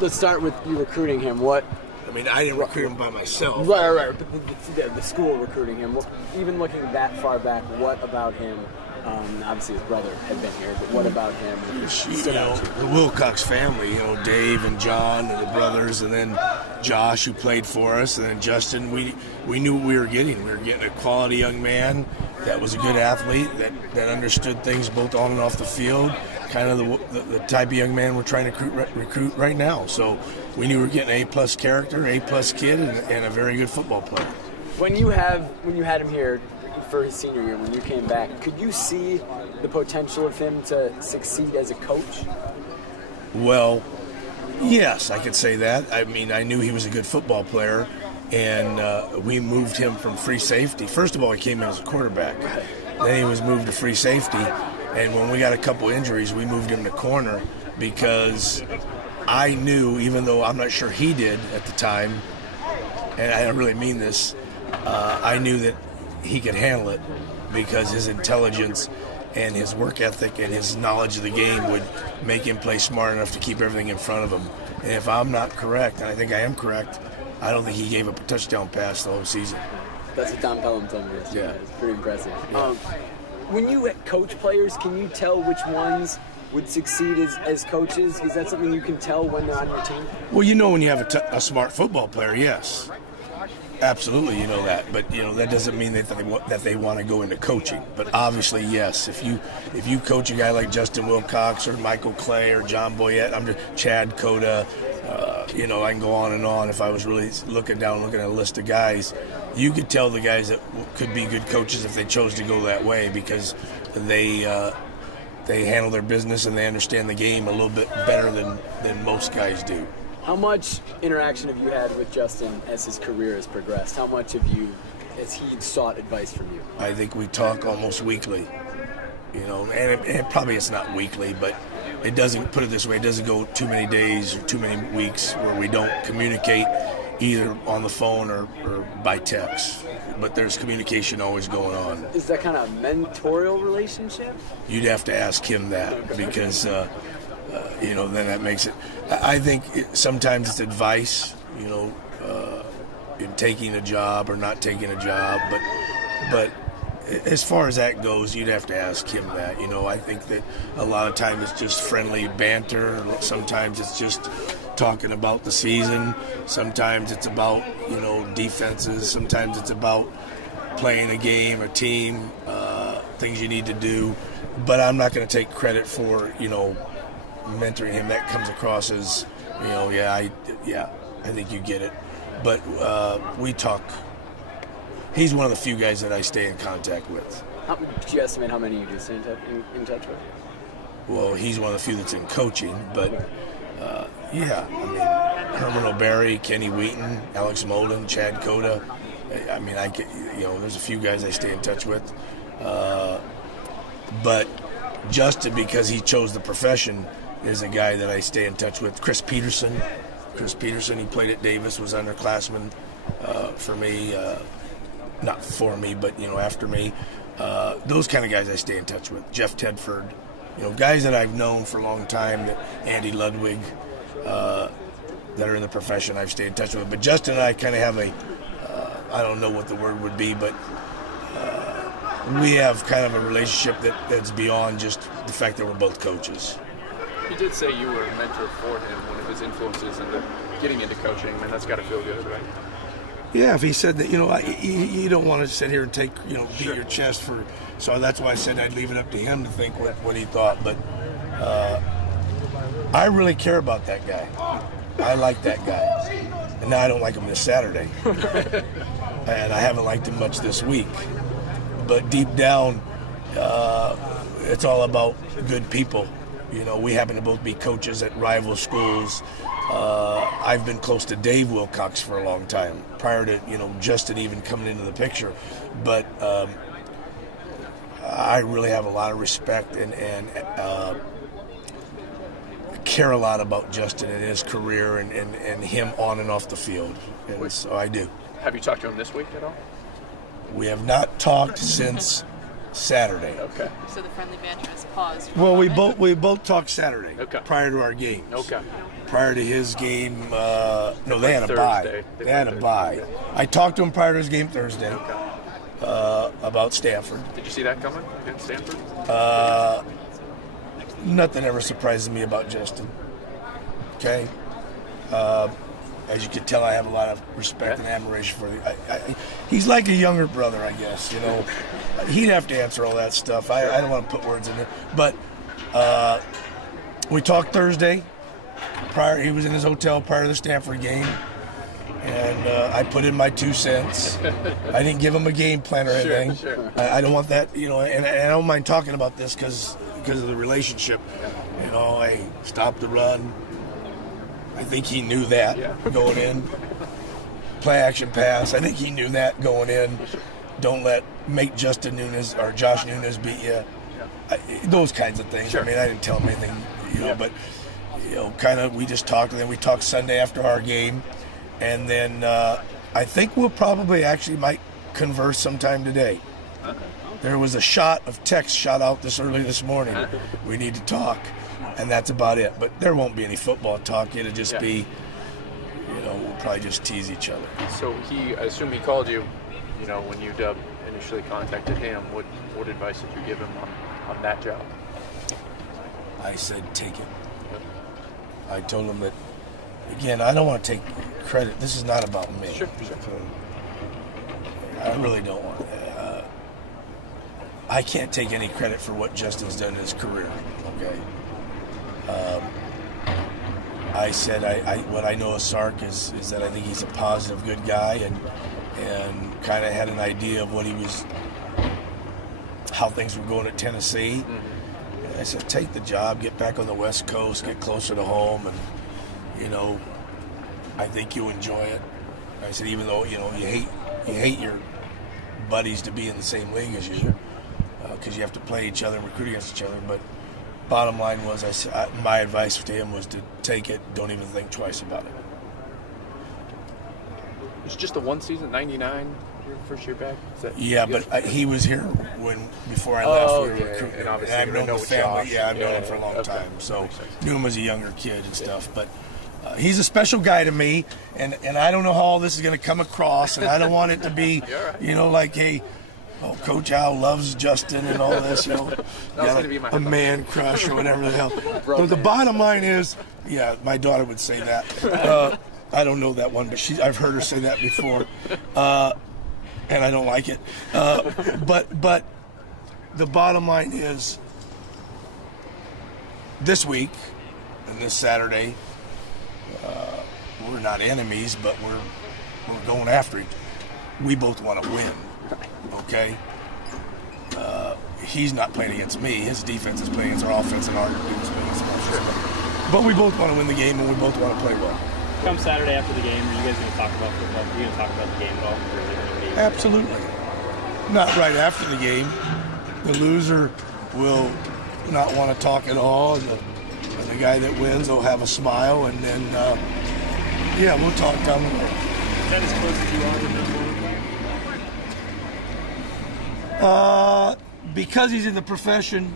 Let's start with you recruiting him. What? I mean, I didn't recruit him by myself. Right. But the school recruiting him. Even looking that far back, what about him? Obviously, his brother had been here, but what about him stood out to you? The Wilcox family, Dave and John and the brothers, and then Josh, who played for us, and then Justin. We knew what we were getting. We were getting a quality young man that was a good athlete, that understood things both on and off the field, kind of the type of young man we're trying to recruit right now. So we knew we were getting an A+ character, A+ kid, and a very good football player. When you had him here for his senior year, when you came back, could you see the potential of him to succeed as a coach? Well, yes, I could say that. I mean, I knew he was a good football player, and we moved him from free safety. First of all, he came in as a quarterback. Then he was moved to free safety, and when we got a couple injuries, we moved him to corner because I knew, even though I'm not sure he did at the time, and I don't really mean this, I knew that he could handle it because his intelligence and his work ethic and his knowledge of the game would make him play smart enough to keep everything in front of him. And if I'm not correct, and I think I am correct, I don't think he gave up a touchdown pass the whole season. That's what Tom Pelham told me yesterday. Yeah. It's pretty impressive. Yeah. When you coach players, can you tell which ones would succeed as coaches? Is that something you can tell when they're on your team? Well, when you have a smart football player, yes. Absolutely, you know that, but that doesn't mean that they want to go into coaching. But obviously, yes, if you coach a guy like Justin Wilcox or Michael Clay or John Boyette, Chad Coda, I can go on and on. If I was really looking at a list of guys, you could tell the guys that could be good coaches if they chose to go that way because they handle their business and they understand the game a little bit better than most guys do. How much interaction have you had with Justin as his career has progressed? How much has he sought advice from you? I think we talk almost weekly, and probably it's not weekly, but it doesn't, put it this way, it doesn't go too many days or too many weeks where we don't communicate either on the phone or by text. But there's communication always going on. Is that kind of a mentorial relationship? You'd have to ask him that because then that makes it. I think sometimes it's advice, in taking a job or not taking a job. But as far as that goes, you'd have to ask him that. I think that a lot of times it's just friendly banter. Sometimes it's just talking about the season. Sometimes it's about, defenses. Sometimes it's about playing a game, a team, things you need to do. But I'm not going to take credit for, mentoring him. That comes across as, I think you get it. But we talk. He's one of the few guys that I stay in contact with. Could you estimate how many you do stay in touch with? Well, he's one of the few that's in coaching, but Herman O'Barry, Kenny Wheaton, Alex Molden, Chad Coda. There's a few guys I stay in touch with. But Justin, because he chose the profession, is a guy that I stay in touch with. Chris Peterson, he played at Davis, was underclassman for me. Not for me, but, after me. Those kind of guys I stay in touch with. Jeff Tedford, guys that I've known for a long time, Andy Ludwig, that are in the profession I've stayed in touch with. But Justin and I kind of have I don't know what the word would be, but we have kind of a relationship that's beyond just the fact that we're both coaches. You did say you were a mentor for him, one of his influences into getting into coaching, and that's got to feel good, right? Yeah, if he said that, you don't want to sit here and take, beat your chest for. So that's why I said I'd leave it up to him to think what he thought. But I really care about that guy. I like that guy. And now I don't like him this Saturday. And I haven't liked him much this week. But deep down, it's all about good people. We happen to both be coaches at rival schools. I've been close to Dave Wilcox for a long time, prior to, Justin even coming into the picture. But I really have a lot of respect and care a lot about Justin and his career and him on and off the field. And so I do. Have you talked to him this week at all? We have not talked since Saturday. Okay. So the friendly banter is paused. Well, we both talked Saturday. Okay. Prior to our games. Okay. Prior to his game, no, they had a Thursday. bye. They had a bye. I talked to him prior to his game Thursday about Stanford. Did you see that coming against Stanford? Nothing ever surprises me about Justin. Okay? As you can tell, I have a lot of respect and admiration for him. He's like a younger brother, I guess. You know, he'd have to answer all that stuff. I don't want to put words in there. But we talked Thursday. He was in his hotel prior to the Stanford game, and I put in my 2 cents. I didn't give him a game plan or anything. Sure. I don't want that, you know, and I don't mind talking about this because of the relationship. You know, I stopped the run. I think he knew that going in. Play action pass. I think he knew that going in. Don't make Justin Nunes or Josh Nunes beat you. Those kinds of things. Sure. I mean, I didn't tell him anything, you know, but you know, kind of we just talked, and then we talked Sunday after our game, and then I think we'll probably actually might converse sometime today. There was a text shot out early this morning. We need to talk. And that's about it. But there won't be any football talk. It'll just be, you know, we'll probably just tease each other. So I assume he called you, you know, when you initially contacted him. What advice did you give him on that job? I said, take it. I told him that, again, I don't want to take credit. This is not about me. Sure. I really don't want I can't take any credit for what Justin's done in his career, okay? I said what I know of Sark is that I think he's a positive, good guy, and kind of had an idea of how things were going at Tennessee. And I said, take the job, get back on the West Coast, get closer to home, and you know, I think you'll enjoy it. I said, even though you know you hate your buddies to be in the same league as you, because you have to play each other and recruit against each other, but. Bottom line was, my advice to him was to take it. Don't even think twice about it. It's just the one season, 99, your first year back? But he was here before I left. We were recruiting. And obviously I've known the family. Josh. I've known him for a long time. So knew him as a younger kid and stuff. But he's a special guy to me, and I don't know how all this is going to come across, and I don't want it to be, you know, like, hey, oh, Coach Al loves Justin and all this, you know, a man crush or whatever the hell. But the bottom line is, my daughter would say that. I don't know that one, but I've heard her say that before, and I don't like it. But the bottom line is, this week and this Saturday, we're not enemies, but we're going after each other. We both want to win. Okay, he's not playing against me. His defense is playing against our offense, and our defense is playing against our offense. But we both want to win the game, and we both want to play well. Come Saturday after the game, are you guys going to talk about football? Are you going to talk about the game at all? Or is it going to be... Absolutely. Not right after the game. The loser will not want to talk at all, and the guy that wins will have a smile, and then, we'll talk down the road. Is that as close as you are to the former player? Because he's in the profession,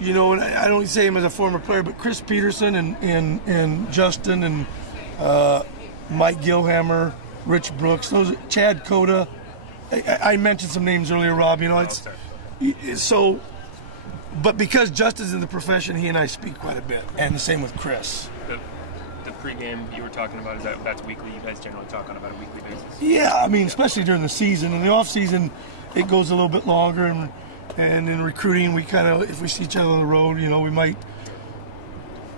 you know, and I don't say him as a former player, but Chris Peterson and Justin and Mike Gilhammer, Rich Brooks, Chad Cota. I mentioned some names earlier, Rob. You know, so. But because Justin's in the profession, he and I speak quite a bit, and the same with Chris. The pregame you were talking about, that's weekly? You guys generally talk on about a weekly basis? Yeah, I mean, especially during the season. In the off season, it goes a little bit longer, and in recruiting, we kind of, if we see each other on the road, you know, we might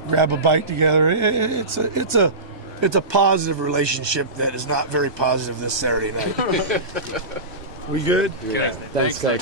grab a bite together. It's a positive relationship that is not very positive this Saturday night. We good? Yeah. Thanks, Coach.